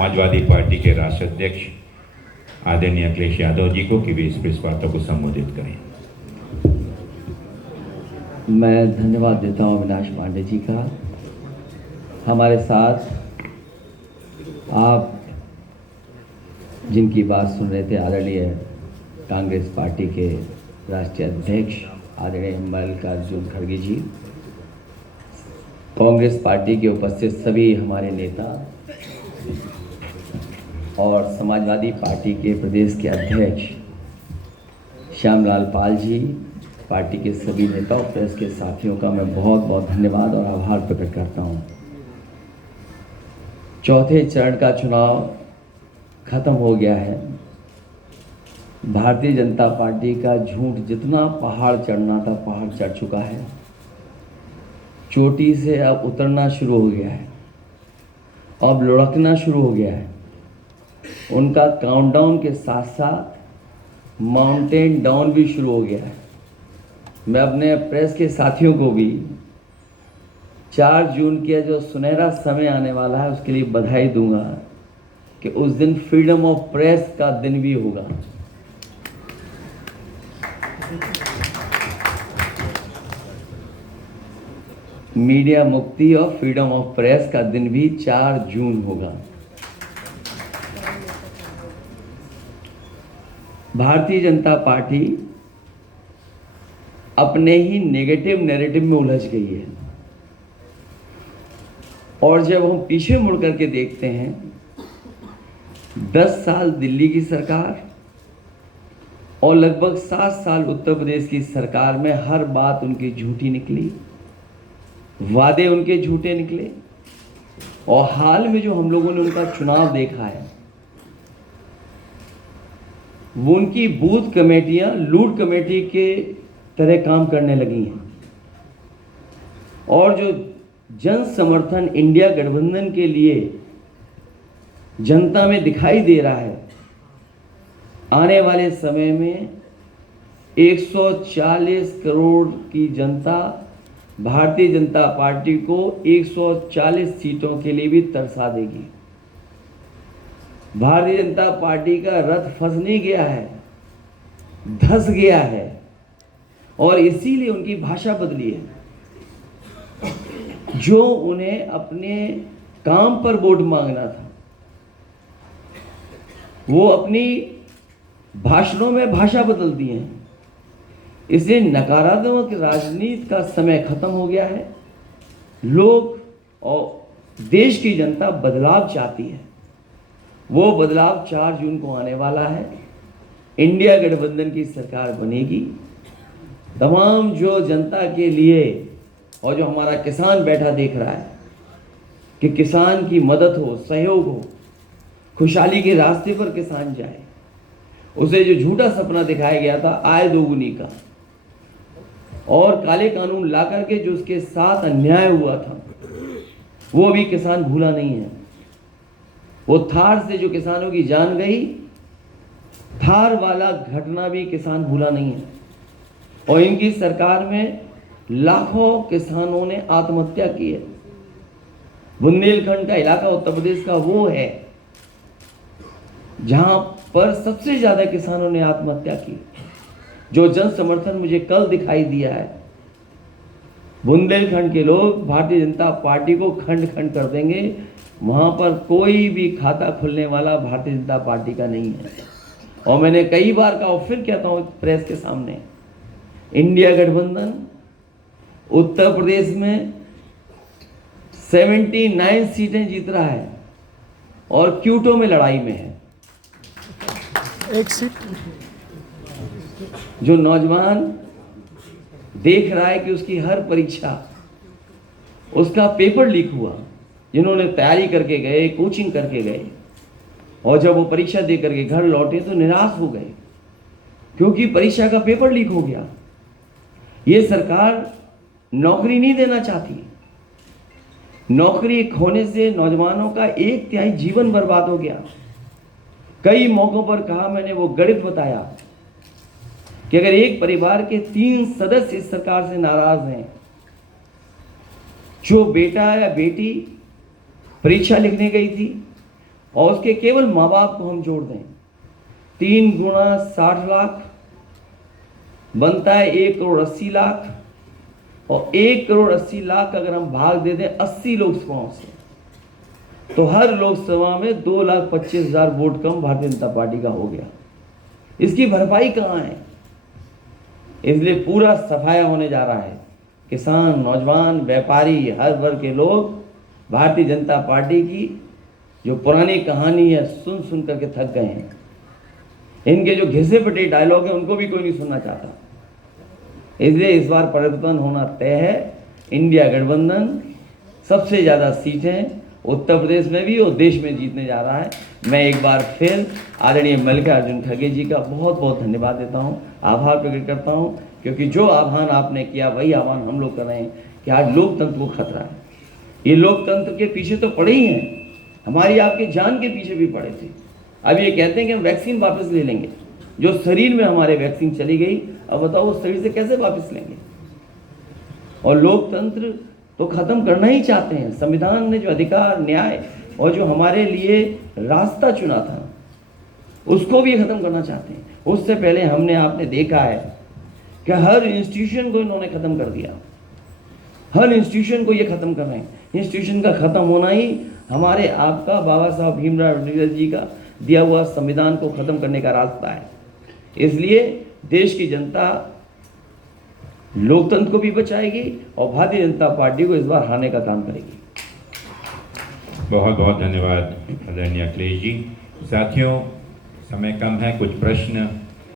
Samajwadi party के राष्ट्रीय अध्यक्ष आदरणीय अखिलेश यादव जी को कि वे इस प्रेस वार्ता को संबोधित करें। मैं धन्यवाद देता हूं अविनाश पांडे जी का। हमारे साथ आप जिनकी बात सुन रहे थे आदरणीय कांग्रेस पार्टी के राष्ट्रीय अध्यक्ष आदरणीय मल्लिकार्जुन खड़गे जी, कांग्रेस पार्टी के उपस्थित सभी हमारे नेता और समाजवादी पार्टी के प्रदेश के अध्यक्ष श्यामलाल पाल जी, पार्टी के सभी नेता और प्रेस के साथियों का मैं बहुत बहुत धन्यवाद और आभार प्रकट करता हूं। चौथे चरण का चुनाव खत्म हो गया है। भारतीय जनता पार्टी का झूठ जितना पहाड़ चढ़ना था पहाड़ चढ़ चुका है। चोटी से अब उतरना शुरू हो गया है, अब लुढ़कना शुरू हो गया है। उनका काउंटडाउन के साथ साथ माउंटेन डाउन भी शुरू हो गया है। मैं अपने प्रेस के साथियों को भी 4 जून के जो सुनहरा समय आने वाला है उसके लिए बधाई दूंगा कि उस दिन फ्रीडम ऑफ प्रेस का दिन भी होगा। मीडिया मुक्ति और फ्रीडम ऑफ प्रेस का दिन भी 4 जून होगा। भारतीय जनता पार्टी अपने ही नेगेटिव नैरेटिव में उलझ गई है और जब हम पीछे मुड़ करके देखते हैं 10 साल दिल्ली की सरकार और लगभग 7 साल उत्तर प्रदेश की सरकार में हर बात उनकी झूठी निकली, वादे उनके झूठे निकले और हाल में जो हम लोगों ने उनका चुनाव देखा है वो उनकी बूथ कमेटियां लूट कमेटी के तरह काम करने लगी हैं और जो जन समर्थन इंडिया गठबंधन के लिए जनता में दिखाई दे रहा है, आने वाले समय में 140 करोड़ की जनता भारतीय जनता पार्टी को 140 सीटों के लिए भी तरसा देगी। भारतीय जनता पार्टी का रथ फंस नहीं गया है, धंस गया है और इसीलिए उनकी भाषा बदली है। जो उन्हें अपने काम पर वोट मांगना था वो अपनी भाषणों में भाषा बदल दी है। इसलिए नकारात्मक राजनीति का समय खत्म हो गया है। लोग और देश की जनता बदलाव चाहती है। वो बदलाव 4 जून को आने वाला है। इंडिया गठबंधन की सरकार बनेगी। तमाम जो जनता के लिए और जो हमारा किसान बैठा देख रहा है कि किसान की मदद हो, सहयोग हो, खुशहाली के रास्ते पर किसान जाए, उसे जो झूठा सपना दिखाया गया था आय दोगुनी का और काले कानून ला करके जो उसके साथ अन्याय हुआ था वो अभी किसान भूला नहीं है। वो थार से जो किसानों की जान गई, थार वाला घटना भी किसान भूला नहीं है और इनकी सरकार में लाखों किसानों ने आत्महत्या की है। बुंदेलखंड का इलाका उत्तर प्रदेश का वो है जहां पर सबसे ज्यादा किसानों ने आत्महत्या की। जो जन समर्थन मुझे कल दिखाई दिया है, बुंदेलखंड के लोग भारतीय जनता पार्टी को खंड खंड कर देंगे। वहां पर कोई भी खाता खुलने वाला भारतीय जनता पार्टी का नहीं है। और मैंने कई बार कहा और फिर कहता हूं प्रेस के सामने, इंडिया गठबंधन उत्तर प्रदेश में 79 सीटें जीत रहा है और क्यूटो में लड़ाई में है। एक सीट जो नौजवान देख रहा है कि उसकी हर परीक्षा, उसका पेपर लीक हुआ, जिन्होंने तैयारी करके गए, कोचिंग करके गए और जब वो परीक्षा दे करके घर लौटे तो निराश हो गए क्योंकि परीक्षा का पेपर लीक हो गया। ये सरकार नौकरी नहीं देना चाहती। नौकरी खोने से नौजवानों का 1/3 जीवन बर्बाद हो गया। कई मौकों पर कहा मैंने, वो गणित बताया कि अगर एक परिवार के 3 सदस्य इस सरकार से नाराज हैं, जो बेटा या बेटी परीक्षा लिखने गई थी और उसके केवल माँ बाप को हम जोड़ दें, 3 गुणा 60 लाख बनता है 1,80,00,000, और 1,80,00,000 अगर हम भाग दे दें 80 लोकसभाओं से, तो हर लोकसभा में 2,25,000 वोट कम भारतीय जनता पार्टी का हो गया। इसकी भरपाई कहाँ है? इसलिए पूरा सफाया होने जा रहा है। किसान, नौजवान, व्यापारी, हर वर्ग के लोग भारतीय जनता पार्टी की जो पुरानी कहानी है सुन सुन करके थक गए हैं। इनके जो घिसे पिटे डायलॉग है उनको भी कोई नहीं सुनना चाहता। इसलिए इस बार परिवर्तन होना तय है। इंडिया गठबंधन सबसे ज़्यादा सीटें उत्तर प्रदेश में भी और देश में जीतने जा रहा है। मैं एक बार फिर आदरणीय मल्लिकार्जुन खड़गे जी का बहुत बहुत धन्यवाद देता हूँ, आभार प्रकट करता हूँ, क्योंकि जो आह्वान आपने किया वही आह्वान हम लोग कर रहे हैं कि आज लोकतंत्र को खतरा है। ये लोकतंत्र के पीछे तो पड़े ही हैं, हमारी आपकी जान के पीछे भी पड़े थे। अब ये कहते हैं कि हम वैक्सीन वापस ले लेंगे। जो शरीर में हमारे वैक्सीन चली गई, अब बताओ उस शरीर से कैसे वापस लेंगे? और लोकतंत्र तो खत्म करना ही चाहते हैं। संविधान ने जो अधिकार, न्याय और जो हमारे लिए रास्ता चुना था उसको भी खत्म करना चाहते हैं। उससे पहले हमने आपने देखा है कि हर इंस्टीट्यूशन को इन्होंने खत्म कर दिया। हर इंस्टीट्यूशन को ये खत्म कर रहे हैं। इंस्टीट्यूशन का खत्म होना ही हमारे आपका बाबा साहब भीमराव अम्बेडकर जी का दिया हुआ संविधान को खत्म करने का रास्ता है। इसलिए देश की जनता लोकतंत्र को भी बचाएगी और भारतीय जनता पार्टी को इस बार हराने का काम करेगी। बहुत बहुत धन्यवाद आदरणीय अखिलेश जी। साथियों, समय कम है, कुछ प्रश्न